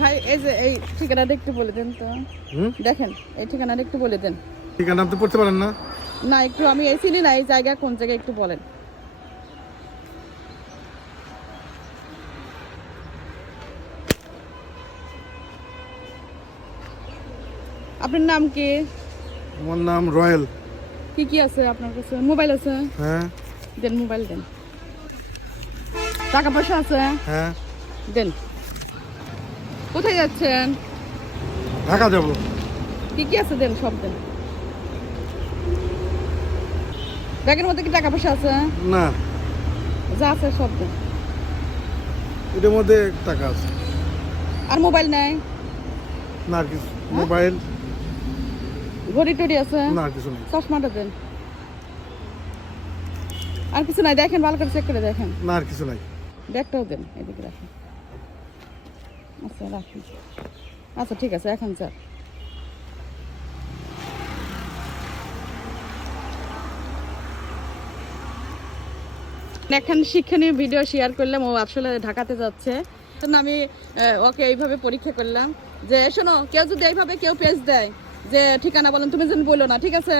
ভাই এই যে এই ঠিকানাটা একটু বলে দেন তো। দেখেন এই ঠিকানাটা একটু বলে দেন। ঠিকানা আপনি পড়তে পারেন না? না একটু আমি এই চিনি না, এই জায়গা কোন জায়গায় একটু বলেন। আপনার নাম কি? আমার নাম রয়েল। কি কি আছে আপনার কাছে? মোবাইল আছে? হ্যাঁ দেন মোবাইল দেন। টাকা পয়সা আছে? হ্যাঁ। দেন। কোথায় যাচ্ছেন? ঢাকা যাব। কি কি আছে দেন, সব দেন। ব্যাগের মধ্যে কি টাকা পয়সা আছে? না, যা আছে সব দেন। এটার মধ্যে টাকা আছে। আর মোবাইল নাই? না আর কিছু। মোবাইল ঘড়ি টড়ি আছে? না আর কিছু নেই। চশমাটা দেন। আর কিছু নাই? দেখেন ভালো করে চেক করে দেখেন। না আর কিছু নাই। ব্যাগটাও দেন, এদিকে রাখেন। আচ্ছা রাখুন। আচ্ছা ঠিক আছে, এখন স্যার এখন শিক্ষণীয় ভিডিও শেয়ার করলাম। ও আসলে ঢাকাতে যাচ্ছে, আমি ওকে এইভাবে পরীক্ষা করলাম যে শোনো, কেউ যদি এইভাবে কেউ পেজ দেয় যে ঠিকানা বলেন, তুমি যেন বলো না, ঠিক আছে?